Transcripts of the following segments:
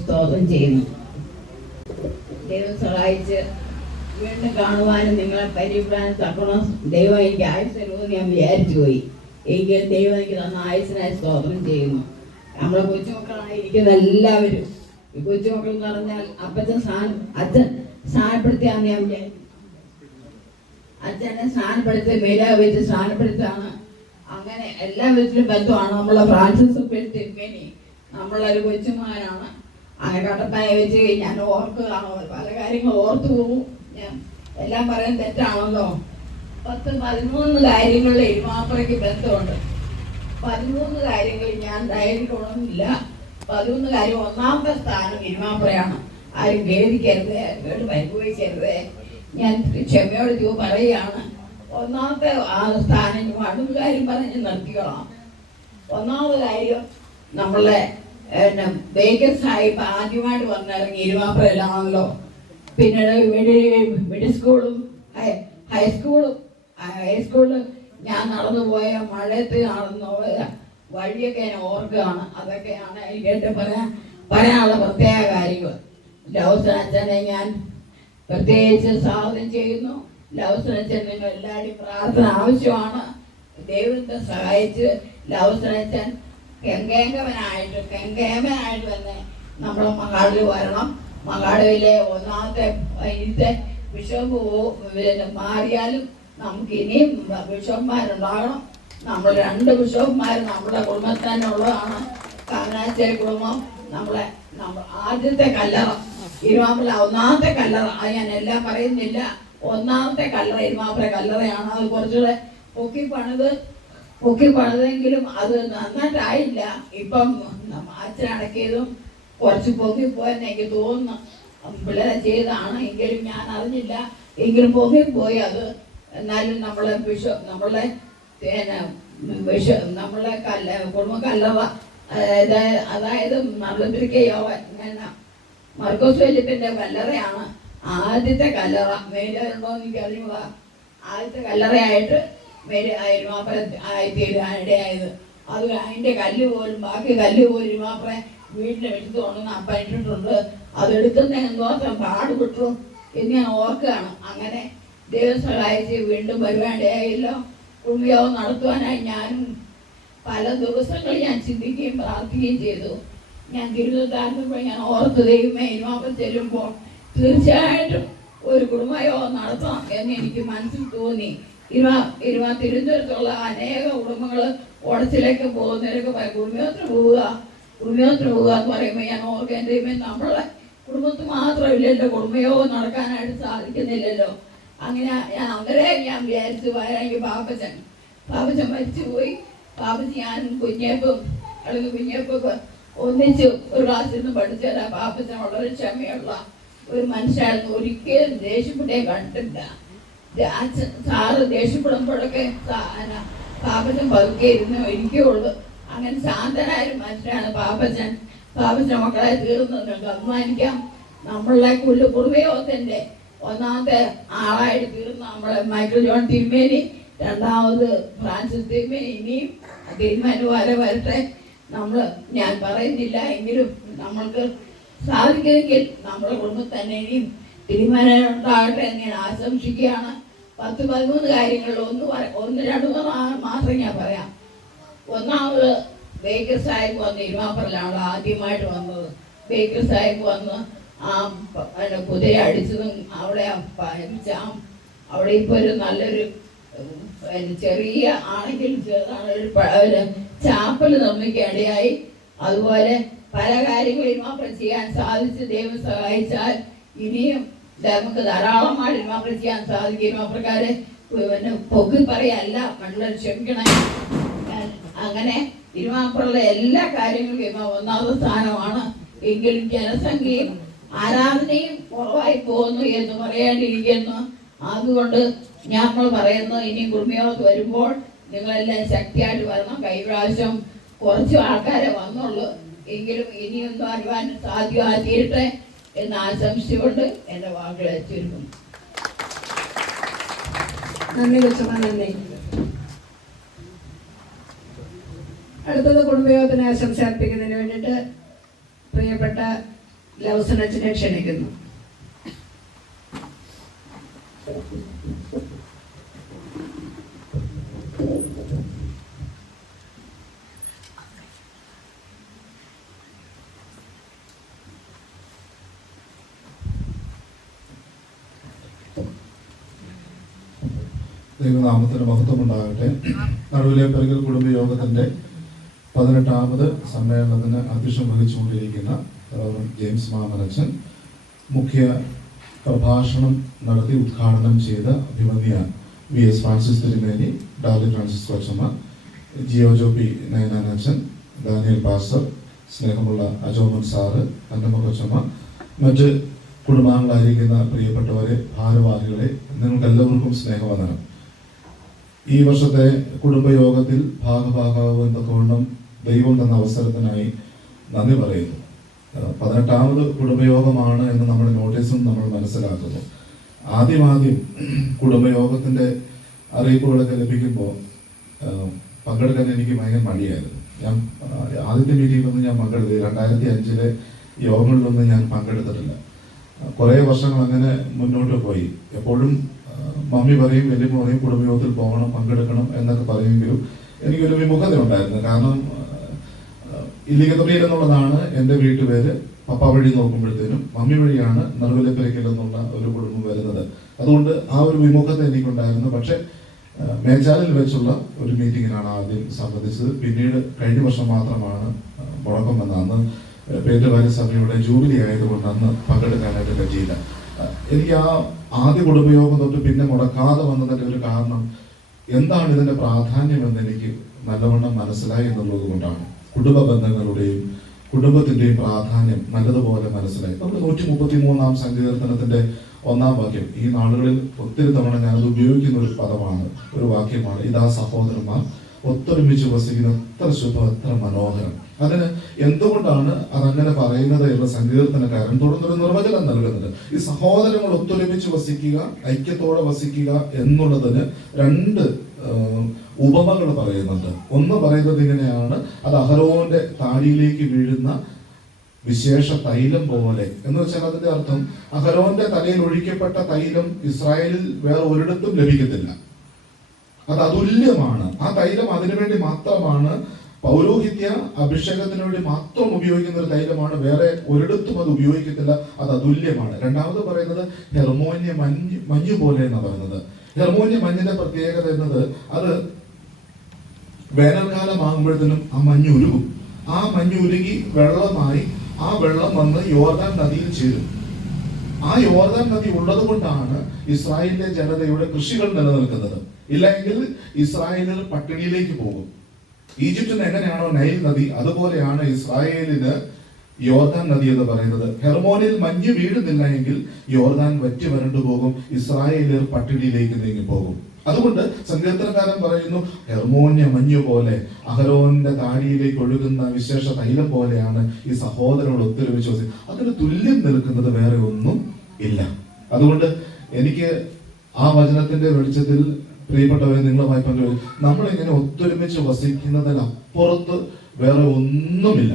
സ്തോത്രം ചെയ്യുന്നു. ദൈവം സഹായിച്ച് വീണ്ടും കാണുവാനും നിങ്ങളെ പരിപാലനം തക്കണം. ദൈവം എനിക്ക് ആയുസ് തരുമെന്ന് ഞാൻ വിചാരിച്ചു പോയി. എങ്കിൽ ദൈവം എനിക്ക് തന്ന ആയുസിനായി സ്തോത്രം ചെയ്യുന്നു. നമ്മളെ കൊച്ചുമക്കളായിരിക്കുന്ന എല്ലാവരും, ഈ കൊച്ചുമക്കൾ എന്ന് പറഞ്ഞാൽ അച്ഛൻ സ്ഥാനപ്പെടുത്തിയാന്ന് ഞാൻ വിചാരിക്കും. അച്ഛനെ സ്ഥാനപ്പെടുത്തി മേല വെച്ച് സ്ഥാനപ്പെടുത്താണ്. അങ്ങനെ എല്ലാ വിധത്തിലും ബന്ധമാണ്. നമ്മളെ ഫ്രാൻസിസ് തിരുമേനി നമ്മളൊരു കൊച്ചുമാരാണ്. അങ്ങനെ കട്ടപ്പായ വെച്ച് ഞാൻ ഓർക്കുകയാണ്. പല കാര്യങ്ങൾ ഓർത്തു പോകും. ഞാൻ എല്ലാം പറയാൻ തെറ്റാണല്ലോ. 10-13 കാര്യങ്ങളിൽ ഇരുമാപ്പുറയ്ക്ക് ബന്ധമുണ്ട്. 13 കാര്യങ്ങളിൽ ഞാൻ ധൈര്യക്കൊള്ളുന്നില്ല. 13 കാര്യം ഒന്നാമത്തെ സ്ഥാനം ഇരുമാപ്പുറയാണ്. ആരും ഖേദിക്കരുത്, കേട്ട് പരിഭവിക്കരുത്. ഞാൻ ക്ഷമയോട് പറയുകയാണ്. ഒന്നാമത്തെ സ്ഥാനം അടുത്ത കാര്യം പറഞ്ഞ് നിർത്തിക്കോളാം. ഒന്നാമത് കാര്യം നമ്മളെ ബേക്കർ സാഹിബ് ആദ്യമായിട്ട് വന്നിറങ്ങി ഇരുമാപ്പുറയിലാണല്ലോ. പിന്നീട് മിഡിൽ സ്കൂളും ഹൈസ്കൂളും ഞാൻ നടന്നു പോയ മഴയത്ത് നടന്നു പോയ വഴിയൊക്കെ ഞാൻ ഓർക്കുകയാണ്. അതൊക്കെയാണ് എനിക്ക് പറയാനുള്ള പ്രത്യേക കാര്യങ്ങൾ. ലൗസനച്ഛനെ ഞാൻ പ്രത്യേകിച്ച് സ്വാഗതം ചെയ്യുന്നു. ലൗസനച്ഛൻ നിങ്ങൾ എല്ലാവരുടെയും പ്രാർത്ഥന ആവശ്യമാണ്. ദൈവത്തെ സഹായിച്ച് ലൗസനച്ഛൻ കെങ്കേമനായിട്ട് തന്നെ നമ്മളെ മകാടിൽ വരണം. മകാടിലെ ഒന്നാമത്തെ ബിഷപ്പ് മാറിയാലും നമുക്ക് ഇനിയും ബിഷപ്പ്മാരുണ്ടാകണം. നമ്മൾ 2 ബിഷപ്പ്മാർ നമ്മുടെ കുടുംബത്തിൽ തന്നെ ഉള്ളതാണ്. കാനാശ്ശേരി കുടുംബം നമ്മളെ ആദ്യത്തെ കല്ലറ ഇരുമാപ്പുറ, ഒന്നാമത്തെ കല്ലറ. അത് ഞാൻ എല്ലാം പറയുന്നില്ല. ഒന്നാമത്തെ കല്ലറ ഇരുമാപ്പുറ കല്ലറയാണ്. അത് കുറച്ചുകൂടെ പൊക്കി പണിതെങ്കിലും അത് നന്നായിട്ടായില്ല. ഇപ്പം അച്ഛനടക്കിയതും കുറച്ച് പൊങ്ങിപ്പോയെന്ന് എനിക്ക് തോന്നുന്നു. പിള്ളേരെ ചെയ്താണ് എങ്കിലും ഞാൻ അറിഞ്ഞില്ല. എങ്കിലും പൊങ്ങിപ്പോയി അത്. എന്നാലും നമ്മളെ നമ്മളെ കുടുംബ കല്ലറ, അതായത് മർക്കോസ് വല്യപ്പൻ്റെ കല്ലറയാണ് ആദ്യത്തെ കല്ലറ. മേലുണ്ടോന്ന് എനിക്ക് അറിയുക. ആദ്യത്തെ കല്ലറയായിട്ട് ആയിത്തീരാനിടയായത്. അത് അതിൻ്റെ കല്ല് പോലും ബാക്കി കല്ല് പോലും ഇരുമാപ്പുറ വീട്ടിൽ എടുത്ത് കൊണ്ടുവന്ന് അപ്പം ഇട്ടിട്ടുണ്ട്. അതെടുക്കുന്ന എന്തോസം പാടുപെട്ടു എന്ന് ഞാൻ ഓർക്കുകയാണ്. അങ്ങനെ ദൈവം സഹായിച്ച് വീണ്ടും പരിപാടിയായല്ലോ. കുടുംബയോഗം നടത്തുവാനായി ഞാനും പല ദിവസങ്ങൾ ഞാൻ ചിന്തിക്കുകയും പ്രാർത്ഥിക്കുകയും ചെയ്തു. ഞാൻ തിരുവനന്തപുരത്ത് ഞാൻ ഓർത്ത് ദൈവമേ ഇരുമാപ്പുറം ചെല്ലുമ്പോൾ തീർച്ചയായിട്ടും ഒരു കുടുംബയോഗം നടത്തണം എന്ന് എനിക്ക് മനസ്സിൽ തോന്നി. തിരുവനന്തപുരത്തുള്ള അനേക കുടുംബങ്ങൾ ഓടച്ചിലേക്ക് പോകുന്നവരൊക്കെ കുടുംബത്തിന് പോവുക എന്ന് പറയുമ്പോൾ ഞാൻ ഓർക്കാൻ ദൈവമേ നമ്മളെ കുടുംബത്തിൽ മാത്രമില്ലല്ലോ കുടുംബയോഗം നടക്കാനായിട്ട് സാധിക്കുന്നില്ലല്ലോ. അങ്ങനെ ഞാൻ വിചാരിച്ചു വരാമെങ്കിൽ പാപ്പച്ചൻ മരിച്ചുപോയി. പാപ്പച്ചൻ ഞാനും കുഞ്ഞേപ്പൊക്കെ ഒന്നിച്ച് ഒരു ക്ലാസ്സിൽ നിന്ന് പഠിച്ചാൽ പാപ്പച്ചൻ വളരെ ക്ഷമയുള്ള ഒരു മനുഷ്യരായിരുന്നു. ഒരിക്കലും ദേഷ്യപ്പെട്ടേ കണ്ടില്ല. സാറ് ദേഷ്യപ്പെടുമ്പോഴൊക്കെ പാപ്പച്ചൻ പതുക്കെ ഇരുന്ന് ഇരിക്കുകയുള്ളൂ. അങ്ങനെ ശാന്തനായ ഒരു മനുഷ്യനാണ് പാപ്പച്ചൻ. മക്കളെ തീർന്ന് നിങ്ങൾക്ക് അഭിമാനിക്കാം. നമ്മളെ കുടുംബയോഗത്തിൻ്റെ ഒന്നാമത്തെ ആളായിട്ട് തീർന്ന നമ്മളെ മൈക്കിൾ ജോൺ തിരുമേനി, രണ്ടാമത് ഫ്രാൻസിസ് തിരുമേനി. ഇനിയും തിരുമേനി വരട്ടെ. ഞാൻ പറയുന്നില്ല എങ്കിലും നമ്മൾക്ക് സാധിക്കുമെങ്കിൽ നമ്മുടെ കുടുംബത്തിൽ തന്നെ ഇനിയും തീരുമാനമുണ്ടാകട്ടെ എന്ന് ഞാൻ ആശംസിക്കുകയാണ്. 10-13 കാര്യങ്ങൾ 1-2 മാത്രം ഞാൻ പറയാം. ഒന്നാമത് ബേക്കർ സാഹിബ് വന്ന് ഇരുമാപ്പുറയിലാണ് ആദ്യമായിട്ട് വന്നത്. ബേക്കർ സാഹിബ് വന്ന് കുതിര അടിച്ചതും അവിടെ ഇപ്പോൾ ഒരു നല്ലൊരു ചെറിയ ആണെങ്കിൽ ചെറുതാണ് ഒരു ചാപ്പൽ നിർമ്മിക്കാനിടയായി. അതുപോലെ പല കാര്യങ്ങളും ഇരുമാപ്പുറം ചെയ്യാൻ സാധിച്ച് ദൈവം സഹായിച്ചാൽ ഇനിയും നമുക്ക് ധാരാളമായിട്ട് ഇരുമാപ്പുറം ചെയ്യാൻ സാധിക്കും. ഇരുമാപ്പുറക്കാരെ പൊക്കി പറയല്ല, മറ്റുള്ളവർ ക്ഷമിക്കണം. അങ്ങനെ ഇരുമാപ്പുറമുള്ള എല്ലാ കാര്യങ്ങൾക്കും ഒന്നാമത്തെ സ്ഥാനമാണ്. എങ്കിലും ജനസംഖ്യയും ആരാധനയും കുറവായി പോകുന്നു എന്ന് പറയേണ്ടിയിരിക്കുന്നു. അതുകൊണ്ട് നമ്മൾ പറയുന്നു, ഇനി കുടുംബയോഗത്ത് വരുമ്പോൾ നിങ്ങളെല്ലാം ശക്തിയായിട്ട് വരണം. കൈപ്രാവശ്യം കുറച്ച് ആൾക്കാരെ വന്നുള്ളൂ. എങ്കിലും ഇനിയൊന്നും അറിയാൻ സാധ്യമായിത്തീരട്ടെ എന്ന് ആശംസിച്ചുകൊണ്ട് എൻ്റെ വാക്കുകളെ ചുരുക്കുന്നു. നന്ദി. അടുത്തത് കുടുംബയോഗത്തിന് ആശംസ അർപ്പിക്കുന്നതിന് വേണ്ടിയിട്ട് പ്രിയപ്പെട്ട ലവസനച്ചനെ ക്ഷണിക്കുന്നു. ദൈവനാമത്തിന് മഹത്വമുണ്ടാകട്ടെ. നടുവിലെ പരികൽ കുടുംബയോഗത്തിന്റെ 18ാമത് സമ്മേളനത്തിന് അധ്യക്ഷം വഹിച്ചുകൊണ്ടിരിക്കുന്ന ജെയിംസ് മാമനച്ചൻ മുഖ്യ പ്രഭാഷണം നടത്തി ഉദ്ഘാടനം ചെയ്ത അഭിമന്യ VS ഫ്രാൻസിസ് തിരുമേനി, ഡാർലി ഫ്രാൻസിസ് കൊച്ചമ്മ, ജിയോജോപി നയനാനച്ചൻ, ദാനിയൽ പാസ്റ്റർ, സ്നേഹമുള്ള അജോമൻ സാറ്, അന്നമ്മ കൊച്ചമ്മ, മറ്റ് കുടുംബാംഗങ്ങളായിരിക്കുന്ന പ്രിയപ്പെട്ടവരെ, ഭാരവാഹികളെ, നിങ്ങൾക്കെല്ലാവർക്കും സ്നേഹവന്ദനം. ഈ വർഷത്തെ കുടുംബയോഗത്തിൽ ഭാഗഭാഗാവ് എന്നൊക്കെ ദൈവം തന്ന അവസരത്തിനായി നന്ദി പറയുന്നു. 18ാമത് കുടുംബയോഗമാണ് എന്ന് നമ്മുടെ നോട്ടീസും നമ്മൾ മനസ്സിലാക്കുന്നു. ആദ്യം കുടുംബയോഗത്തിന്റെ അറിയിപ്പുകളൊക്കെ ലഭിക്കുമ്പോൾ പങ്കെടുക്കാൻ എനിക്ക് ഭയങ്കര മടിയായിരുന്നു. ഞാൻ ആദ്യത്തെ മീറ്റിങ്ങിലൊന്നും ഞാൻ പങ്കെടുത്തില്ല. 2005 യോഗങ്ങളിലൊന്നും ഞാൻ പങ്കെടുത്തിട്ടില്ല. കുറേ വർഷങ്ങൾ അങ്ങനെ മുന്നോട്ട് പോയി. എപ്പോഴും മമ്മി പറയും, വലിയ പറയും കുടുംബയോഗത്തിൽ പോകണം, പങ്കെടുക്കണം എന്നൊക്കെ പറയുമെങ്കിലും എനിക്കൊരു വിമുഖത ഉണ്ടായിരുന്നു. കാരണം ഇല്ലിക്കത്തൊടിയിൽ എന്നുള്ളതാണ് എൻ്റെ വീട്ടുപേര്. പപ്പ വഴി നോക്കുമ്പോഴത്തേനും മമ്മി വഴിയാണ് നറുവിലപ്പെരക്കൽ എന്നുള്ള ഒരു കുടുംബം വരുന്നത്. അതുകൊണ്ട് ആ ഒരു വിമുഖത എനിക്കുണ്ടായിരുന്നു. പക്ഷെ മേൽച്ചാലിൽ വെച്ചുള്ള ഒരു മീറ്റിങ്ങിനാണ് ആദ്യം സംബന്ധിച്ചത്. പിന്നീട് കഴിഞ്ഞ വർഷം മാത്രമാണ് മുടക്കം വന്നത്. അന്ന് പേറ്റുവാരി സഭയുടെ ജൂബിലി ആയതുകൊണ്ട് അന്ന് പങ്കെടുക്കാനായിട്ട് പറ്റിയില്ല. എനിക്ക് ആ ആദ്യ കുടുംബയോഗം തൊട്ട് പിന്നെ മുടക്കാതെ വന്നതിൻ്റെ ഒരു കാരണം എന്താണ് ഇതിൻ്റെ പ്രാധാന്യമെന്ന് എനിക്ക് നല്ലവണ്ണം മനസ്സിലായി എന്നുള്ളത് കൊണ്ടാണ്. കുടുംബ ബന്ധങ്ങളുടെയും കുടുംബത്തിൻ്റെയും പ്രാധാന്യം നല്ലതുപോലെ മനസ്സിലായി. നമ്മൾ 133-ാം സങ്കീർത്തനത്തിൻ്റെ 1-ാം വാക്യം, ഈ നാളുകളിൽ ഒത്തിരി തവണ ഞാനത് ഉപയോഗിക്കുന്ന ഒരു പദമാണ്, ഒരു വാക്യമാണ്. ഇതാ സഹോദരന്മാർ ഒത്തൊരുമിച്ച് വസിക്കുന്ന എത്ര ശുഭം, എത്ര മനോഹരം. അതിന് എന്തുകൊണ്ടാണ് അതങ്ങനെ പറയുന്നത് എന്ന് സങ്കീർത്തനക്കാരൻ തുടർന്നൊരു നിർവചനം നൽകുന്നത്. ഈ സഹോദരങ്ങൾ ഒത്തൊരുമിച്ച് വസിക്കുക, ഐക്യത്തോടെ വസിക്കുക എന്നുള്ളതിന് 2 ഉപമകൾ പറയുന്നുണ്ട്. ഒന്ന് പറയുന്നത് ഇങ്ങനെയാണ്, അത് അഹരോന്റെ താടിയിലേക്ക് വീഴുന്ന വിശേഷ തൈലം പോലെ. എന്ന് വെച്ചാൽ അതിന്റെ അർത്ഥം അഹരോന്റെ തലയിൽ ഒഴിക്കപ്പെട്ട തൈലം ഇസ്രായേലിൽ വേറെ ഒരിടത്തും ലഭിക്കത്തില്ല. അത് അതുല്യമാണ്. ആ തൈലം അതിനുവേണ്ടി മാത്രമാണ്, പൗരോഹിത്യ അഭിഷേകത്തിന് വേണ്ടി മാത്രം ഉപയോഗിക്കുന്ന ഒരു തൈലമാണ്. വേറെ ഒരിടത്തും അത് ഉപയോഗിക്കത്തില്ല. അത് അതുല്യമാണ്. രണ്ടാമത് പറയുന്നത് ഹെർമോന്യ മഞ്ഞ് പോലെ എന്നാണ് പറയുന്നത്. ഹെർമോന്യ മഞ്ഞിന്റെ പ്രത്യേകത എന്നത് അത് വേനൽക്കാലമാകുമ്പോഴത്തേനും ആ മഞ്ഞ് ഉരുകും. ആ മഞ്ഞ് ഉരുകി വെള്ളമായി ആ വെള്ളം വന്ന് യോർദാൻ നദിയിൽ ചേരും. ആ യോർദാൻ നദി ഉള്ളത് കൊണ്ടാണ് ഇസ്രായേലിലെ ജനതയുടെ കൃഷികൾ നിലനിൽക്കുന്നത്. ഇല്ലെങ്കിൽ ഇസ്രായേലിൽ പട്ടിണിയിലേക്ക് പോകും. ഈജിപ്തിന് എങ്ങനെയാണോ നൈൽ നദി, അതുപോലെയാണ് ഇസ്രായേലിന് യോർദാൻ നദി എന്ന് പറയുന്നത്. ഹെർമോനിൽ മഞ്ഞ് വീഴുന്നില്ല എങ്കിൽ യോർദാൻ വറ്റി വരണ്ടു പോകും, ഇസ്രായേലിൽ പട്ടിണിയിലേക്ക് നീങ്ങി പോകും. അതുകൊണ്ട് സങ്കീർത്തനക്കാരൻ പറയുന്നു, ഹെർമോന്യ മഞ്ഞു പോലെ, അഹരോന്റെ താടിയിലേക്ക് ഒഴുകുന്ന വിശേഷ തൈലം പോലെയാണ് ഈ സഹോദരങ്ങൾ ഒത്തൊരുമിച്ച് വസിക്കുന്നത്. അതിന് തുല്യം നിൽക്കുന്നത് വേറെ ഒന്നും ഇല്ല. അതുകൊണ്ട് എനിക്ക് ആ വചനത്തിന്റെ വെളിച്ചത്തിൽ പ്രിയപ്പെട്ടവരെ നിങ്ങളുമായി പങ്കുവെക്കും, നമ്മളിങ്ങനെ ഒത്തൊരുമിച്ച് വസിക്കുന്നതിനപ്പുറത്ത് വേറെ ഒന്നുമില്ല.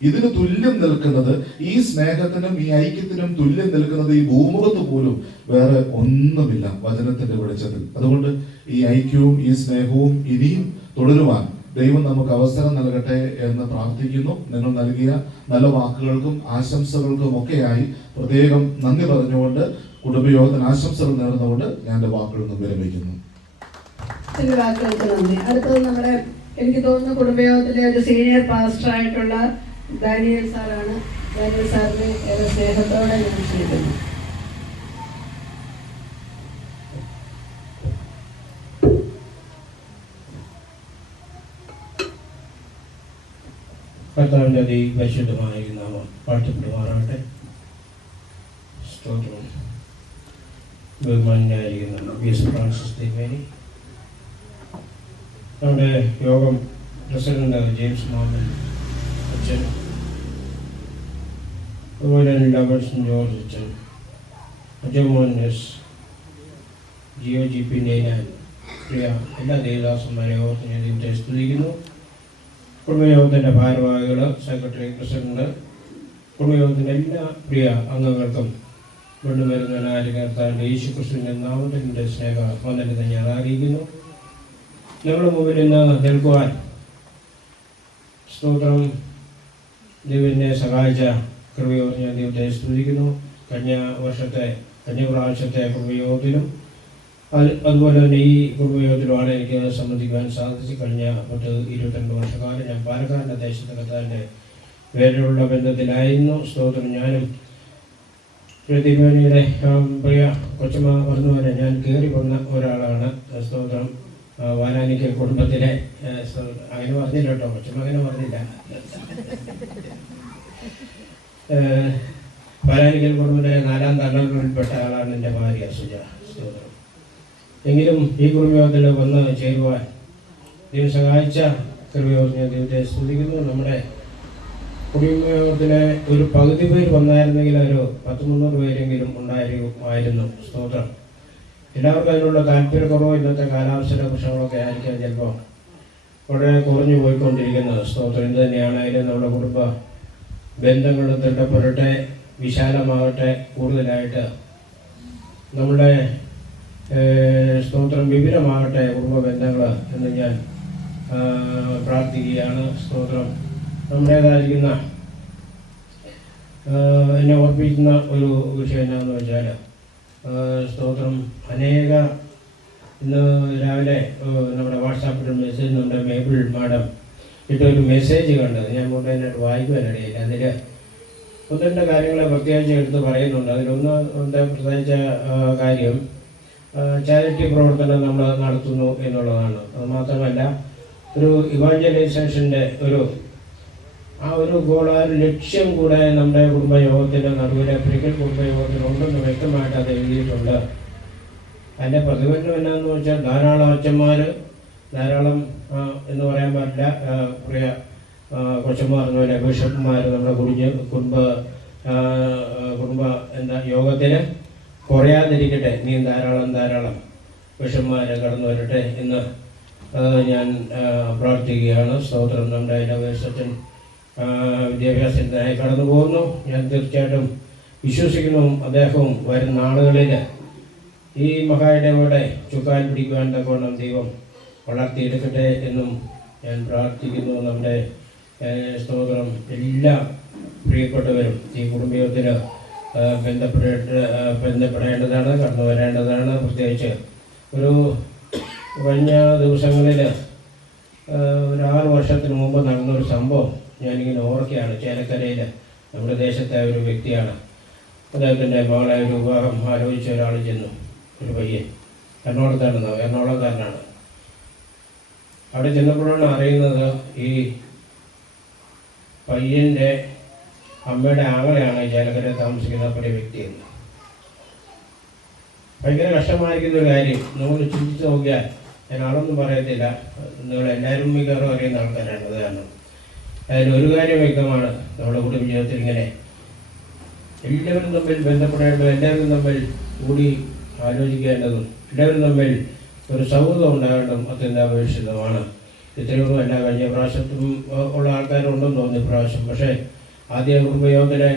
ഇതിന് തുല്യം നിൽക്കുന്നത്, ഈ സ്നേഹത്തിനും ഈ ഐക്യത്തിനും തുല്യം നിൽക്കുന്നത് ഈ ഭൂമുഖത്ത് പോലും വേറെ ഒന്നുമില്ല വചനത്തിന്റെ വെളിച്ചത്തിൽ. അതുകൊണ്ട് ഈ ഐക്യവും ഈ സ്നേഹവും ഇനിയും തുടരുവാൻ ദൈവം നമുക്ക് അവസരം നൽകട്ടെ എന്ന് പ്രാർത്ഥിക്കുന്നു. നിങ്ങൾ നൽകിയ നല്ല വാക്കുകൾക്കും ആശംസകൾക്കും ഒക്കെയായി പ്രത്യേകം നന്ദി പറഞ്ഞുകൊണ്ട്, കുടുംബയോഗത്തിന് ആശംസകൾ നേർന്നുകൊണ്ട് ഞാൻ എൻ്റെ വാക്കുകൾ നിന്ന് വിരമിക്കുന്നു. വാക്കുകൾക്ക് നന്ദി. അടുത്തത് നമ്മുടെ, എനിക്ക് തോന്നുന്നു കുടുംബയോഗത്തിലെ ഒരു സീനിയർ പാസ്റ്റർ ആയിട്ടുള്ള ദാനിയൽ സാറാണ്. ദാനിയൽ സാറിനെ ഏറെ സ്നേഹത്തോടെ ഞാൻ ക്ഷണിക്കുന്നു. കർത്താവിൻ്റെ അതിപരിശുദ്ധമായ നാമം വാഴ്ത്തപ്പെടുമാറാകട്ടെ. സ്തോത്രം. ബഹുമാന്യനായിരിക്കുന്ന VS ഫ്രാൻസിസ് തിരുമേനി, നമ്മുടെ യോഗം പ്രസിഡന്റ് ജെയിംസ് മാമൻ അച്ഛൻ, അതുപോലെ ഡബിൾസൺ ജോർജ് അച്ഛൻ, അജോമോൻ എസ്, GOGP നൈനാൻ, പ്രിയ എല്ലാ ദേവദാസന്മാരെ ഓർത്ത് ഞാൻ ദൈവത്തെ സ്തുതിക്കുന്നു. കുടുംബയോഗത്തിൻ്റെ ഭാരവാഹികൾ, സെക്രട്ടറി, പ്രസിഡന്റ്, കുടുംബയോഗത്തിൻ്റെ എല്ലാ പ്രിയ അംഗങ്ങൾക്കും വീണ്ടും വരുന്നതിനായ കർത്താവിൻ്റെ യേശുക്രിസ്തുവിൻ്റെ നാമത്തിൻ്റെ സ്നേഹ വന്ദനത്തെ ഞാൻ അറിയിക്കുന്നു. ഞങ്ങളുടെ മുമ്പിൽ ഇന്ന് നിൽക്കുവാൻ സ്തോത്രം ദൈവത്തിനെ സഹായിച്ച കൃപയോട് ഞാൻ ദൈവത്തെ സ്തുതിക്കുന്നു. കഴിഞ്ഞ പ്രാവശ്യത്തെ കുടുംബയോഗത്തിലും അതുപോലെ തന്നെ ഈ കുടുംബയോഗത്തിലുമാണ് എനിക്ക് സംബന്ധിക്കുവാൻ സാധിച്ചു. കഴിഞ്ഞ 22 വർഷക്കാലം ഞാൻ പാലക്കാട് ദേശത്തെ കർത്താവിൻ്റെ പേരിലുള്ള ബന്ധത്തിലായിരുന്നു. സ്തോത്രം ഞാനും തിരുമേനിയുടെ പ്രിയ കൊച്ചമ്മ പറഞ്ഞതുപോലെ ഞാൻ കയറി വന്ന ഒരാളാണ്. സ്തോത്രം വാലാനിക്കൽ കുടുംബത്തിലെ അങ്ങനെ പറഞ്ഞില്ല കേട്ടോ, കൊച്ചമ്മ അങ്ങനെ പറഞ്ഞില്ല. വാലാനിക്കൽ കുടുംബത്തിലെ 4ാം തലമുറയിൽപ്പെട്ട ആളാണ് എൻ്റെ ഭാര്യ സുജ. സ്തോത്രം എങ്കിലും ഈ കുടുംബത്തിൽ വന്ന് ചേരുവാൻ ദൈവം സഹായിച്ച കൃപയോട് ഞാൻ ദൈവത്തെ സ്തുതിക്കുന്നു. നമ്മുടെ കുടുംബത്തിലെ ഒരു പകുതി പേര് വന്നായിരുന്നെങ്കിൽ ഒരു 100-300 പേരെങ്കിലും ഉണ്ടായിരുന്നു. സ്തോത്രം എല്ലാവർക്കും അതിനുള്ള താല്പര്യക്കുറവോ ഇന്നത്തെ കാലാവസ്ഥയുടെ പ്രശ്നങ്ങളൊക്കെ ആയിരിക്കാം ചിലപ്പോൾ വളരെ കുറഞ്ഞു പോയിക്കൊണ്ടിരിക്കുന്നത്. സ്തോത്രം എന്ത് തന്നെയാണെങ്കിലും നമ്മുടെ കുടുംബ ബന്ധങ്ങൾ തിട്ടപ്പെടട്ടെ, വിശാലമാകട്ടെ, കൂടുതലായിട്ട് നമ്മുടെ സ്തോത്രം വിപുലമാകട്ടെ കുടുംബ ബന്ധങ്ങൾ എന്ന് ഞാൻ പ്രാർത്ഥിക്കുകയാണ്. സ്തോത്രം നമ്മുടേതായിരിക്കുന്ന എന്നെ ഓർപ്പിക്കുന്ന ഒരു വിഷയം എന്താണെന്ന് വെച്ചാൽ സ്തോത്രം ഇന്ന് രാവിലെ നമ്മുടെ വാട്സാപ്പിൽ മെസ്സേജ് നമ്മുടെ മേബിൾ മാഡം ഇട്ടൊരു മെസ്സേജ് കണ്ടത് ഞാൻ മുഴുവനായിട്ട് വായിക്കുവാനിടയില്ല. അതിൽ 1-2 കാര്യങ്ങളെ പ്രത്യേകിച്ച് എടുത്ത് പറയുന്നുണ്ട്. അതിലൊന്ന് പ്രത്യേകിച്ച കാര്യം ചാരിറ്റി പ്രവർത്തനം നമ്മൾ നടത്തുന്നു എന്നുള്ളതാണ്. അതുമാത്രമല്ല ഒരു ഇവാഞ്ചലൈസേഷൻ്റെ ഒരു ഗോൾ, ആ ഒരു ലക്ഷ്യം കൂടെ നമ്മുടെ കുടുംബയോഗത്തിൻ്റെ നടുവിലെ ക്രിക്കറ്റ് കുടുംബയോഗത്തിനുണ്ടെന്ന് വ്യക്തമായിട്ട് അത് എഴുതിയിട്ടുണ്ട്. അതിൻ്റെ പ്രതിഫലനം എന്നാന്ന് വെച്ചാൽ ധാരാളം അച്ഛന്മാർ, ധാരാളം എന്ന് പറയാൻ പറ്റില്ല, പ്രിയ കൊച്ചന്മാർ പോലെ ബിഷപ്പുമാർ നമ്മുടെ കുടുംബ യോഗത്തിൽ കുറയാതിരിക്കട്ടെ. നീ ധാരാളം ബിഷപ്പുമാർ കടന്നു വരട്ടെ എന്ന് ഞാൻ പ്രാർത്ഥിക്കുകയാണ്. സ്തോത്രം നമ്മുടെ ഇടവേശത്തിന് വിദ്യാഭ്യാസത്തിനായി കടന്നു പോകുന്നു. ഞാൻ തീർച്ചയായിട്ടും വിശ്വസിക്കുന്നു അദ്ദേഹവും വരുന്ന നാളുകളിൽ ഈ മഹായിടവയുടെ ചുക്കാൻ പിടിക്കുവാൻ തക്കവണ്ണം ദൈവം വളർത്തിയെടുക്കട്ടെ എന്നും ഞാൻ പ്രാർത്ഥിക്കുന്നു. നമ്മുടെ സ്തോത്രം എല്ലാ പ്രിയപ്പെട്ടവരും ഈ കുടുംബത്തിൽ ബന്ധപ്പെടേണ്ടതാണ്, കടന്നു വരേണ്ടതാണ്. പ്രത്യേകിച്ച് കഴിഞ്ഞ ദിവസങ്ങളിൽ ഒരു 6 വർഷത്തിന് മുമ്പ് നടന്നൊരു സംഭവം ഞാനിങ്ങനെ ഓർക്കുകയാണ്. ചേലക്കരയിൽ നമ്മുടെ ദേശത്തെ ഒരു വ്യക്തിയാണ്. അദ്ദേഹത്തിൻ്റെ മകളെ ഒരു വിവാഹം ആലോചിച്ച ഒരാൾ ചെന്നു. ഒരു പയ്യൻ എറണാകുളംകാരനാണ്. അവിടെ ചെന്നപ്പോഴാണ് അറിയുന്നത് ഈ പയ്യൻ്റെ അമ്മയുടെ ആങ്ങളെയാണ് ചേലക്കരയിൽ താമസിക്കുന്ന ഒരു വ്യക്തിയെന്ന്. ഭയങ്കര കഷ്ടമായിരിക്കുന്ന ഒരു കാര്യം. നമ്മൾ ചിന്തിച്ച് നോക്കിയാൽ, ഞാൻ ആളൊന്നും പറയത്തില്ല, നിങ്ങളെല്ലാവരും മിക്കവാറും അറിയുന്ന ആൾക്കാരാണ്. അത് കാരണം അതിലൊരു കാര്യം വ്യക്തമാണ്, നമ്മുടെ കുടുംബ ജീവിതത്തിൽ ഇങ്ങനെ എല്ലാവരും തമ്മിൽ ബന്ധപ്പെടേണ്ടതും എല്ലാവരും തമ്മിൽ കൂടി ആലോചിക്കേണ്ടതും എല്ലാവരും തമ്മിൽ ഒരു സൗഹൃദം ഉണ്ടാകേണ്ടതും അത്യന്താപേക്ഷിതമാണ്. ഇത്രയൊന്നും അല്ല. കഴിഞ്ഞ പ്രാവശ്യത്തും ഉള്ള ആൾക്കാരുണ്ടെന്ന് തോന്നി പ്രാവശ്യം. പക്ഷേ ആദ്യ കുടുംബയോഗത്തിലെ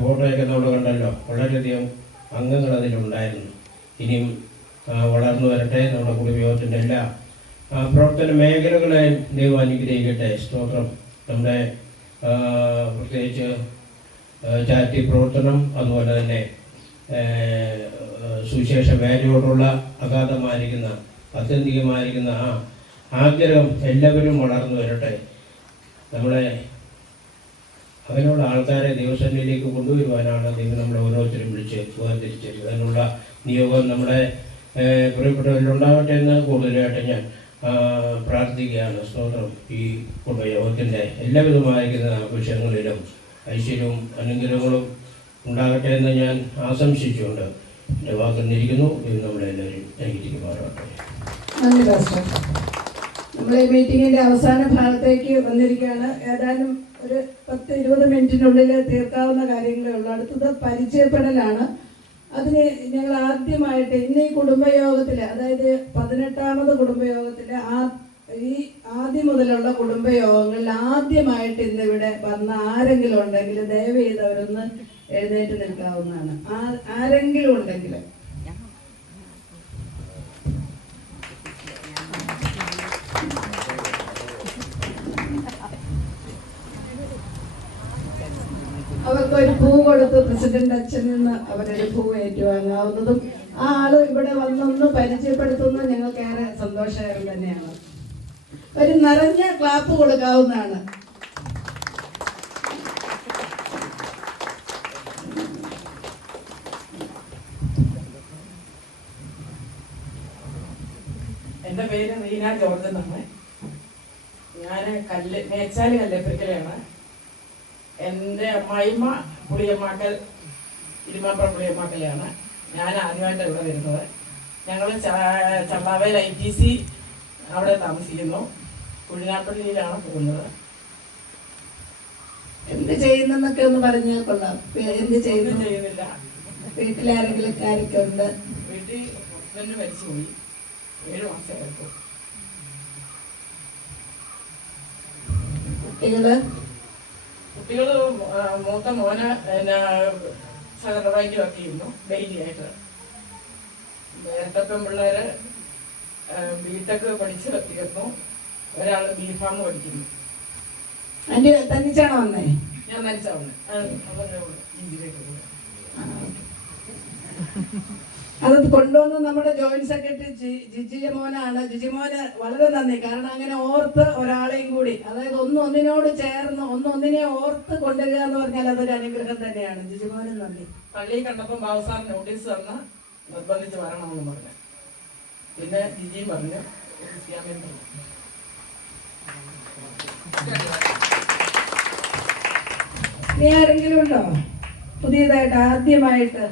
ഫോട്ടോയൊക്കെ നമ്മൾ കണ്ടല്ലോ, വളരെയധികം അംഗങ്ങൾ അതിലുണ്ടായിരുന്നു. ഇനിയും വളർന്നു വരട്ടെ. നമ്മുടെ കുടുംബയോഗത്തിൻ്റെ എല്ലാ പ്രവർത്തന മേഖലകളെയും ദൈവം അനുഗ്രഹിക്കട്ടെ. സ്തോത്രം. നമ്മുടെ പ്രത്യേകിച്ച് ചാരിറ്റി പ്രവർത്തനം, അതുപോലെ തന്നെ സുവിശേഷ വേലയോടുള്ള അഗാധമായിരിക്കുന്ന ആത്യന്തികമായിരിക്കുന്ന ആ ആഗ്രഹം എല്ലാവരും വളർന്നു വരട്ടെ. അങ്ങനെയുള്ള ആൾക്കാരെ ദൈവസന്നിധിയിലേക്ക് കൊണ്ടുവരുവാനാണ് ദൈവം നമ്മളെ ഓരോരുത്തരും വിളിച്ച് വേർതിരിച്ചത്. അതിനുള്ള നിയോഗം നമ്മുടെ പ്രിയപ്പെട്ടവരിലുണ്ടാവട്ടെ എന്ന് കൂടുതലായിട്ട് ഞാൻ പ്രാർത്ഥിക്കുകയാണ്. സ്തോത്രം. ഈ കുടുംബയോഗത്തിൻ്റെ എല്ലാവിധമായിരിക്കുന്ന വിഷയങ്ങളിലും ഐശ്വര്യവും അനുഗ്രഹങ്ങളും ഉണ്ടാകട്ടെ എന്ന് ഞാൻ ആശംസിച്ചുകൊണ്ട് എൻ്റെ വാക്കുന്നിരിക്കുന്നു. ഇത് നമ്മളെല്ലാവരും അനുഗ്രഹിക്കുമാറാകട്ടെ. നന്ദി പാസ്റ്റർ. നമ്മൾ ഈ മീറ്റിങ്ങിൻ്റെ അവസാന ഭാഗത്തേക്ക് വന്നിരിക്കുകയാണ്. ഏതാനും ഒരു 10-20 മിനിറ്റിനുള്ളിൽ തീർക്കാവുന്ന കാര്യങ്ങളേ ഉള്ളൂ. അടുത്തത് പരിചയപ്പെടലാണ്. അതിന് ഞങ്ങൾ ആദ്യമായിട്ട് ഇന്ന് ഈ കുടുംബയോഗത്തിൽ, അതായത് 18ാമത് കുടുംബയോഗത്തിൽ ഈ ആദ്യം മുതലുള്ള കുടുംബയോഗങ്ങളിൽ ആദ്യമായിട്ട് ഇന്നിവിടെ വന്ന ആരെങ്കിലും ഉണ്ടെങ്കിൽ ദയവ് ചെയ്ത് അവരൊന്ന് എഴുന്നേറ്റ് നിൽക്കാവുന്നതാണ്. ആരെങ്കിലും ഉണ്ടെങ്കിൽ അവർക്കൊരു പൂ കൊടുത്ത് പ്രസിഡന്റ് അച്ഛനിൽ നിന്ന് അവരൊരു പൂ ഏറ്റുവാങ്ങാവുന്നതും ആ ആള് ഇവിടെ വന്നൊന്ന് പരിചയപ്പെടുത്തുന്നത് ഞങ്ങൾക്ക് ഏറെ സന്തോഷകരം തന്നെയാണ്. ഒരു നിറഞ്ഞ ക്ലാപ്പ് കൊടുക്കാവുന്നതാണ്. എൻ്റെ പേര് റീന ജോർജ് എന്നാണ്. ഞാൻ മേച്ചാലി കല്ലേപ്പുരക്കലാണ്. എൻ്റെ അമ്മായിമ്മ പുളിയമ്മാക്കൽ ഇരുമാപ്പുറം പുളിയമ്മാക്കലാണ്. ഞാൻ ആദ്യമായിട്ട് ഇവിടെ വരുന്നത്. ഞങ്ങൾ ചള്ളാവേൽ ITC അവിടെ താമസിക്കുന്നു. കുഴിനാപ്പള്ളിയിലാണ് പോകുന്നത്. എന്ത് ചെയ്യുന്നൊക്കെ ഒന്ന് പറഞ്ഞാൽ കൊള്ളാം. എന്ത് ചെയ്യുന്നില്ല. വീട്ടിലാരെങ്കിലും ആരൊക്കെ ഉണ്ട്? വീട്ടിൽ ഹസ്ബൻഡ് മരിച്ചുപോയി. 7 മാസമായിരുന്നു. കുട്ടികൾ മൂത്ത മോന് സഹകരണ ബാങ്കിൽ വർക്ക് ചെയ്യുന്നു ഡെയിലി ആയിട്ട്. ഇരട്ടപ്പം പിള്ളേര് BTech പഠിച്ച് തീർന്നു. ഒരാൾ B.Pharm പഠിക്കുന്നു. തനിച്ചാണോ വന്നേ? ഞാൻ തനിച്ചാവുന്നത്. അത് കൊണ്ടുവന്ന് നമ്മുടെ ജോയിന്റ് സെക്രട്ടറി ജിജിമോനാണ്. ജിജിമോന് വളരെ നന്ദി. കാരണം അങ്ങനെ ഓർത്ത് ഒരാളെയും കൂടി, അതായത് ഒന്നിനോട് ചേർന്ന് ഒന്നിനെ ഓർത്ത് കൊണ്ടുവരിക എന്ന് പറഞ്ഞാൽ അതൊരു അനുഗ്രഹം തന്നെയാണ്. ജിജിമോന് നന്ദി. പള്ളിയിൽ കണ്ടപ്പോൾ ബാബുസാർ നോട്ടീസ് തന്ന് നിർബന്ധിച്ച് വരണമെന്ന് പറഞ്ഞു. പിന്നെ ജിജിയും പറഞ്ഞു ഇനി ആരെങ്കിലും ഉണ്ടോ പുതിയതായിട്ട് ആദ്യമായിട്ട്?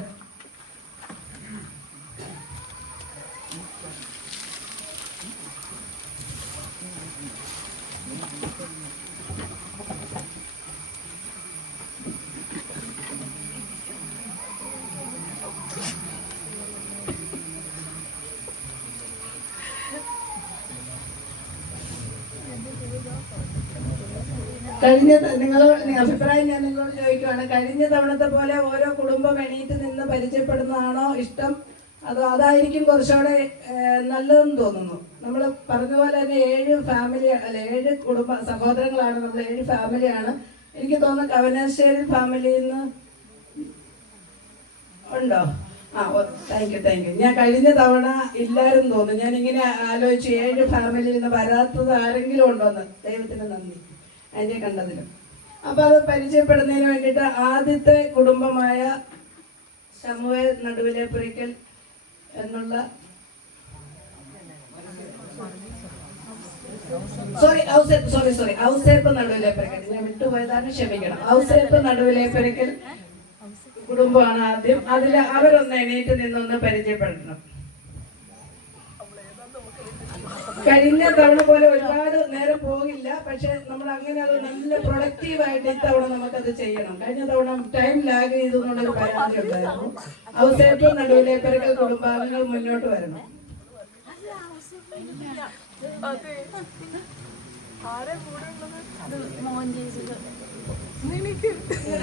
അഭിപ്രായം ഞാൻ നിങ്ങളോട് ചോദിക്കുകയാണ്. കഴിഞ്ഞ തവണത്തെ പോലെ ഓരോ കുടുംബം എണീറ്റ് നിന്ന് പരിചയപ്പെടുന്നതാണോ ഇഷ്ടം? അതായിരിക്കും കുറച്ചുകൂടെ നല്ലതെന്ന് തോന്നുന്നു. നമ്മൾ പറഞ്ഞ പോലെ തന്നെ 7 കുടുംബ സഹോദരങ്ങളാണ്. നമ്മൾ 7 ഫാമിലിയാണ്. എനിക്ക് തോന്നുന്നു കവനാശ്ശേരി ഫാമിലിയിൽ നിന്ന് ഉണ്ടോ? Thank you. ഞാൻ കഴിഞ്ഞ തവണ ഇല്ലായിരുന്നു തോന്നുന്നു. ഞാൻ ഇങ്ങനെ ആലോചിച്ചു 7 ഫാമിലിയിൽ നിന്ന് വരാത്തത് ആരെങ്കിലും ഉണ്ടോന്ന്. ദൈവത്തിന് നന്ദി അതിനെ കണ്ടതിലും. അപ്പൊ അത് പരിചയപ്പെടുന്നതിന് വേണ്ടിയിട്ട് ആദ്യത്തെ കുടുംബമായ ശമുവേൽ നടുവിലേപ്പുരയ്ക്കൽ എന്നുള്ള ഔസേപ്പ് നടുവിലേപ്പുരയ്ക്കൽ, ഞാൻ വിട്ടുപോയതാണ്, ക്ഷമിക്കണം. ഔസേപ്പ് നടുവിലേപ്പുരയ്ക്കൽ കുടുംബമാണ് ആദ്യം. അതിൽ അവരൊന്ന് എണീറ്റ് നിന്നൊന്ന് പരിചയപ്പെടണം. കഴിഞ്ഞ തവണ പോലെ ഒരുപാട് നേരം പോകില്ല, പക്ഷെ നമ്മൾ അങ്ങനെ അത് നല്ല പ്രൊഡക്റ്റീവായിട്ട് ഇത്തവണ നമുക്കത് ചെയ്യണം. കഴിഞ്ഞ തവണ ടൈം ലാഗ് ചെയ്തെന്നുള്ളൊരു പരാതി ഉണ്ടായിരുന്നു. ഔസേപ്പ് നടുവിലേപ്പുരയ്ക്കൽ കുടുംബാംഗങ്ങൾ മുന്നോട്ട് വരണം.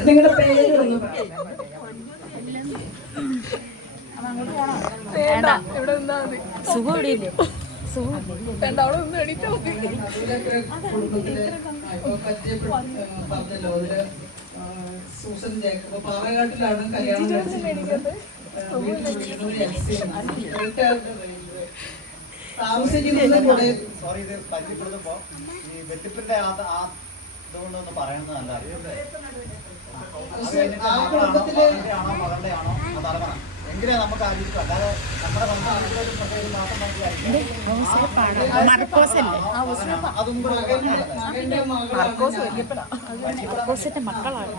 നിങ്ങളുടെ പേര് ഒന്ന് പറയാം. സുഖമില്ലേ? സൂസൻ ജേക്കബ് പാറകാട്ടിലാണ് കല്യാണം കഴിച്ചിരിക്കുന്നത്. താമസിക്കുന്നത് കൂടെ സോറി, ഇത് പരിചയപ്പെടുത്തുമ്പോ ഈ വെട്ടിപ്പിന്റെ ഇതുകൊണ്ടൊന്ന് പറയുന്നത് നല്ലതാണ്. ആ കുടുംബത്തിലെ ആണോ മകളുടെ ആണോ അതറിയണം. എങ്കിലേ നമുക്ക് ആലോചിക്കാം. അല്ലാതെ നമ്മുടെ സംസ്ഥാനത്തിലൊരു പ്രത്യേകം മാത്രം മനസ്സിലാക്കില്ല. അതും മക്കളാണ്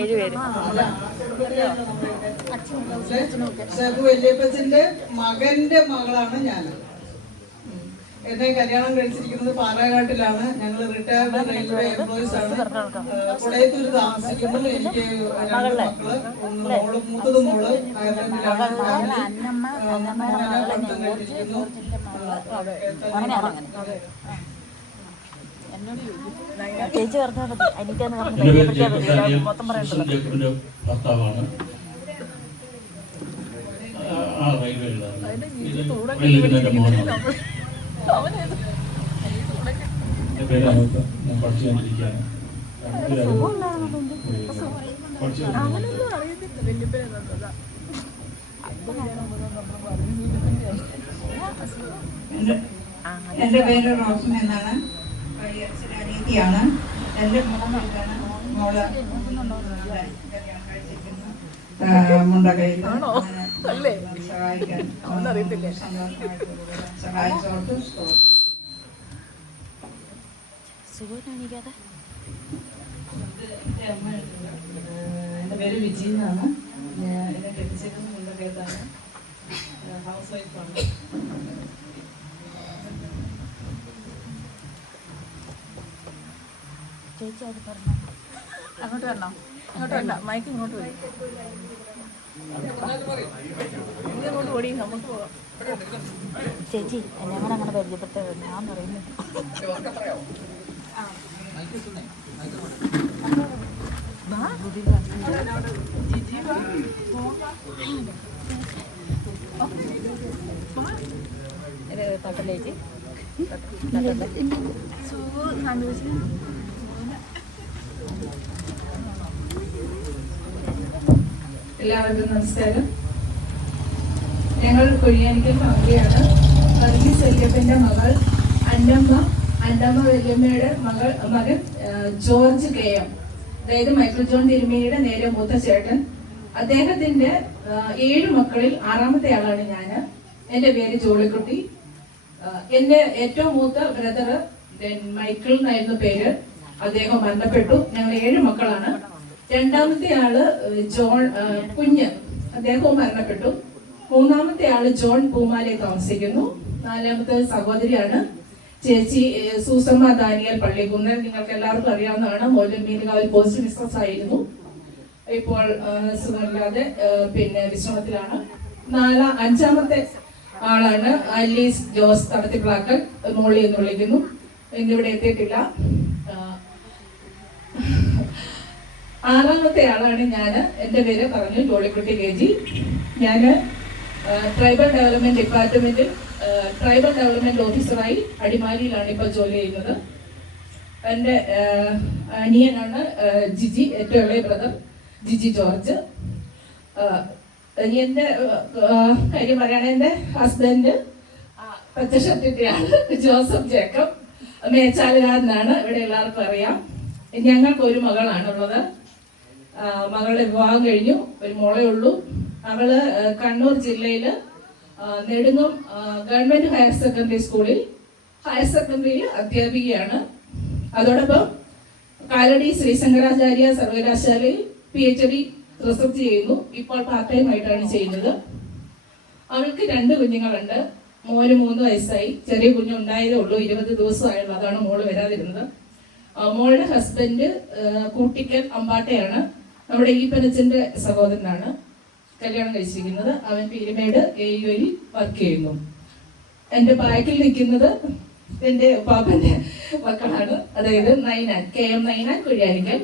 7 പേര്. ഷബു വല്യപ്പച്ചന്റെ മകന്റെ മകളാണ് ഞാൻ. എന്നെ കല്യാണം കഴിച്ചിരിക്കുന്നത് പാറേകാട്ടിലാണ്. ഞങ്ങൾ റിട്ടയർഡ് റെയിൽവേ എംപ്ലോയീസ് ആണ്. കൊടയത്തൂർ താമസിക്കുന്നു. എനിക്ക് 2 മക്കള്, ഒന്ന് മോള്, മൂത്തത് മോള് അയർലൻഡിലാണ്. പഠിത്തം കഴിഞ്ഞിരിക്കുന്നു. ചേച്ചി പറഞ്ഞാൽ മതി. എനിക്കാന്ന് മൊത്തം പറയണ്ടല്ലോ. ഭർത്താവാണ്. ആ റെയിൽവേയിലാണ്. മോനാണ്. എൻ്റെ പേര് അനൂപ്. ഞാൻ പഠിച്ചുകൊണ്ടിരിക്കുകയാണ്. എൻ്റെ പേര് റോസം എന്നാണ്. അനിയത്തിയാണ്. എൻ്റെ മോള് മുണ്ടകയിൽ സഹായിക്കാൻ സഹായിച്ചോട്ട് എൻ്റെ പേര് വിജി എന്നാണ്. എന്നെ കെട്ടിച്ചേക്കുന്നത് മുണ്ടകയത്താണ്. ഹൗസ് വൈഫാണ്. ചേച്ചി അത് പറഞ്ഞോ. അങ്ങോട്ട് വരണോ? അങ്ങോട്ട് വേണ്ട, മൈക്ക് ഇങ്ങോട്ട് വരും. ഇങ്ങോട്ട് ഓടി നമുക്ക് പോകാം. ചേച്ചി എന്നെ കൂടെ അങ്ങനെ പരിചയപ്പെട്ടത് ഞാൻ പറയുന്നത്. തട്ടല്ലേ ചേച്ചി? എല്ലാവർക്കും നമസ്കാരം. ഞങ്ങൾ കൊഴിയാനിക്കൽ ഫാമിലിയാണ്. വർഗീസ് വല്യപ്പൻ്റെ മകൾ അന്നമ്മ വല്യമ്മയുടെ മകൻ ജോർജ് KM, അതായത് മൈക്കിൾ ജോൺ തിരുമേനിയുടെ നേരെ മൂത്ത ചേട്ടൻ. അദ്ദേഹത്തിന്റെ 7 മക്കളിൽ 6ാമത്തെ ആളാണ് ഞാൻ. എൻ്റെ പേര് ജോളിക്കുട്ടി. എൻ്റെ ഏറ്റവും മൂത്ത ബ്രദർ മൈക്കിൾ എന്നായിരുന്നു പേര്. അദ്ദേഹം മരണപ്പെട്ടു. ഞങ്ങൾ 7 മക്കളാണ്. 2ാമത്തെ ആള് ജോൺ കുഞ്ഞ്, അദ്ദേഹവും മരണപ്പെട്ടു. 3ാമത്തെ ആള് ജോൺ പൂമാലെ താമസിക്കുന്നു. 4ാമത്തെ സഹോദരിയാണ് ചേച്ചി സൂസമ്മ ദാനിയൽ പള്ളിക്കുന്നൽ. നിങ്ങൾക്ക് എല്ലാവർക്കും അറിയാവുന്നതാണ്. മീനുകാവിൽ പോസ്റ്റ് മിസ്ട്രസ് ആയിരുന്നു. ഇപ്പോൾ സുഖമില്ലാതെ വിശ്രമത്തിലാണ്. 5ാമത്തെ ആളാണ് അലീസ് ജോസ് തടത്തിപ്ലാക്കൽ, മോളി എന്ന് വിളിക്കുന്നു. ഇന്നിവിടെ എത്തിയിട്ടില്ല. 6ാമത്തെ ആളാണ് ഞാൻ. എൻ്റെ പേര് പറഞ്ഞു ജോളിക്കുട്ടി KG. ഞാൻ ട്രൈബൽ ഡെവലപ്മെന്റ് ഡിപ്പാർട്ട്മെന്റിൽ ട്രൈബൽ ഡെവലപ്മെന്റ് ഓഫീസറായി അടിമാലിയിലാണ് ഇപ്പോൾ ജോലി ചെയ്യുന്നത്. എൻ്റെ അനിയനാണ് ജിജി, ഏറ്റവും ഇളയ ബ്രദർ ജിജി ജോർജ്. എൻ്റെ കാര്യം പറയുകയാണെങ്കിൽ എൻ്റെ ഹസ്ബൻഡ് പച്ചഷർട്ടിൻ്റെയാണ്, ജോസഫ് ജേക്കബ്, മേച്ചാലുകാരനാണ്. ഇവിടെ എല്ലാവർക്കും അറിയാം. ഞങ്ങൾക്ക് ഒരു മകളാണുള്ളത്. മകളുടെ വിവാഹം കഴിഞ്ഞു. ഒരു മോളേ ഉള്ളൂ. അവള് കണ്ണൂർ ജില്ലയിൽ നെടുങ്ങും ഗവൺമെന്റ് ഹയർ സെക്കൻഡറി സ്കൂളിൽ ഹയർ സെക്കൻഡറിയിൽ അധ്യാപികയാണ്. അതോടൊപ്പം കാലടി ശ്രീശങ്കരാചാര്യ സർവകലാശാലയിൽ PhD റിസർച്ച് ചെയ്യുന്നു. ഇപ്പോൾ പാർട്ട് ടൈം ആയിട്ടാണ് ചെയ്യുന്നത്. അവൾക്ക് 2 കുഞ്ഞുങ്ങളുണ്ട്. മോന് 3 വയസ്സായി. ചെറിയ കുഞ്ഞുണ്ടായതേ ഉള്ളൂ. 20 ദിവസമായുള്ളൂ. അതാണ് മോള് വരാതിരുന്നത്. മോളുടെ ഹസ്ബൻഡ് കൂട്ടിക്കൽ അമ്പാട്ടയാണ്. നമ്മുടെ ഈപ്പനച്ചന്റെ സഹോദരനാണ്. കല്യാണം കഴിച്ചിരിക്കുന്നത്. അവൻ പീരുമേട് AUL വർക്ക് ചെയ്യുന്നു. എൻ്റെ ബാക്കിൽ നിൽക്കുന്നത് എൻ്റെ പാപ്പൻ്റെ മക്കളാണ്. അതായത് നൈനാൻ, KM നൈനാൻ കൊഴിയാനിക്കൽ.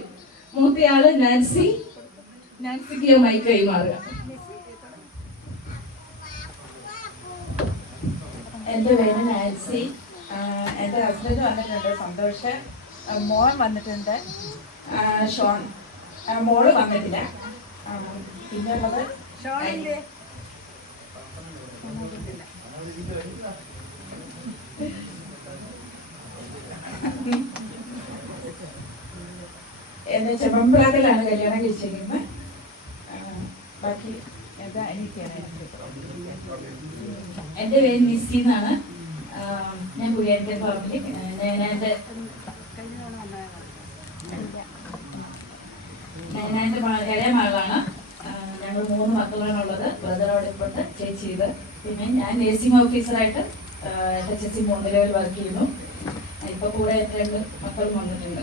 മൂത്തയാള് നാൻസിക്ക് മൈക്ക് കൈമാറുക. എൻ്റെ പേര് നാൻസി. എൻ്റെ ഹസ്ബൻഡ് വന്നിട്ടുണ്ട് സന്തോഷ്. മോൻ വന്നിട്ടുണ്ട് ഷോൺ. മോള് വന്നിട്ടില്ല. പിന്നെയുള്ളത് എന്ന് ചെമ്പമ്പ്രാക്കലാണ് കല്യാണം കഴിച്ചിരിക്കുന്നത്. ബാക്കി എന്താ എനിക്കാണ്. എൻ്റെ പേര് മിസ്സി എന്നാണ്. ഞാൻ കുഴിയാനിക്കൽ ഫാമിലി. നയനാൻ്റെ ഇളയ മകളാണ്. ഞങ്ങൾ 3 മക്കളാണുള്ളത്. ബ്രദറോടൊപ്പം ചേച്ചി ഇത്. പിന്നെ ഞാൻ നേഴ്സിംഗ് ഓഫീസറായിട്ട് എൻ്റെ ചേച്ചി 3 ലെവൽ വർക്ക് ചെയ്യുന്നു. ഇപ്പോൾ കൂടെ എൻ്റെ 2 മക്കളും വന്നിട്ടുണ്ട്.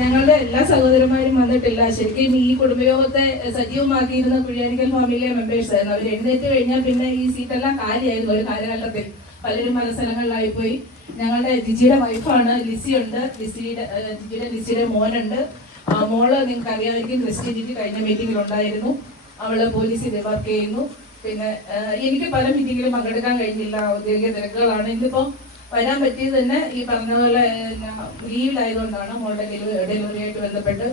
ഞങ്ങളുടെ എല്ലാ സഹോദരന്മാരും വന്നിട്ടില്ല. ശരിക്കും ഈ കുടുംബയോഗത്തെ സജീവമാക്കിയിരുന്ന കുഴിയാനിക്കൽ ഫാമിലിയിലെ മെമ്പേഴ്സ് ആയിരുന്നു. അവർ എഴുന്നേറ്റ് കഴിഞ്ഞാൽ പിന്നെ ഈ സീറ്റെല്ലാം കാര്യമായിരുന്നു. ഒരു കാലഘട്ടത്തിൽ പലരും പല സ്ഥലങ്ങളിലായി പോയി. ഞങ്ങളുടെ ജിജിയുടെ വൈഫാണ്, ലിസിയുണ്ട്. ലിസിയുടെ മോനുണ്ട്. മോള് നിങ്ങൾക്ക് അറിയാമായിരിക്കും, ക്രിസ്റ്റി ജിജി കഴിഞ്ഞ മീറ്റിംഗിൽ ഉണ്ടായിരുന്നു. അവള് പോലീസിൽ വർക്ക് ചെയ്യുന്നു. പിന്നെ എനിക്ക് പല മീറ്റിങ്ങിലും പങ്കെടുക്കാൻ കഴിഞ്ഞില്ല, ഔദ്യോഗിക തിരക്കുകളാണ്. ഇന്നിപ്പോ വരാൻ പറ്റിയത് തന്നെ ഈ പറഞ്ഞ പോലെ ലീവിലായതുകൊണ്ടാണ്. മോളുടെ ഡെലിവറിയായിട്ട് ബന്ധപ്പെട്ട്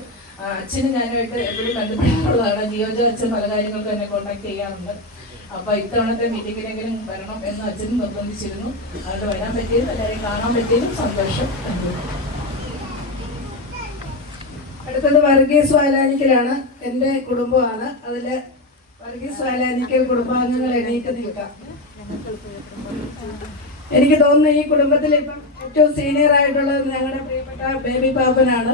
അച്ഛനും ഞാനുമായിട്ട് എപ്പോഴും ബന്ധപ്പെടാറുള്ളതാണ്. ജിയോജോ അച്ഛൻ പല കാര്യങ്ങൾക്കും എന്നെ കോൺടാക്ട് ചെയ്യാറുണ്ട്. അപ്പൊ ഇത്തവണത്തെ മീറ്റിങ്ങിനെങ്കിലും വരണം എന്ന് അച്ഛനും നിർബന്ധിച്ചിരുന്നു. അതുകൊണ്ട് വരാൻ പറ്റിയതും എല്ലാവരെയും കാണാൻ പറ്റിയതും സന്തോഷം. അടുത്തത് വർഗീസ് വാലാനിക്കലാണ്. എൻ്റെ കുടുംബമാണ്. അതില് വർഗീസ് വാലാനിക്കൽ കുടുംബാംഗങ്ങൾ എണീറ്റ് നിൽക്കാം. എനിക്ക് തോന്നുന്നു ഈ കുടുംബത്തിൽ ഇപ്പം ഏറ്റവും സീനിയർ ആയിട്ടുള്ളത് ഞങ്ങളുടെ പ്രിയപ്പെട്ട ബേബി പാപ്പനാണ്.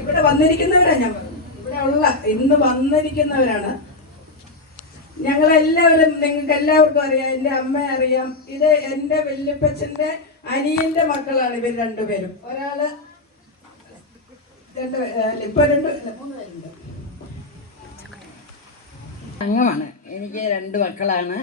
ഇവിടെ വന്നിരിക്കുന്നവരാണ് ഞാൻ പറഞ്ഞത്. ഇന്ന് വന്നിരിക്കുന്നവരാണ്. ഞങ്ങളെല്ലാവരും, നിങ്ങൾക്ക് എല്ലാവർക്കും അറിയാം, എൻ്റെ അമ്മയെ അറിയാം. ഇത് എൻ്റെ വല്യപ്പച്ചൻ്റെ അനിയന്റെ മക്കളാണ് ഇവർ രണ്ടുപേരും. ഒരാള് അംഗമാണ്. എനിക്ക് 2 മക്കളാണ്.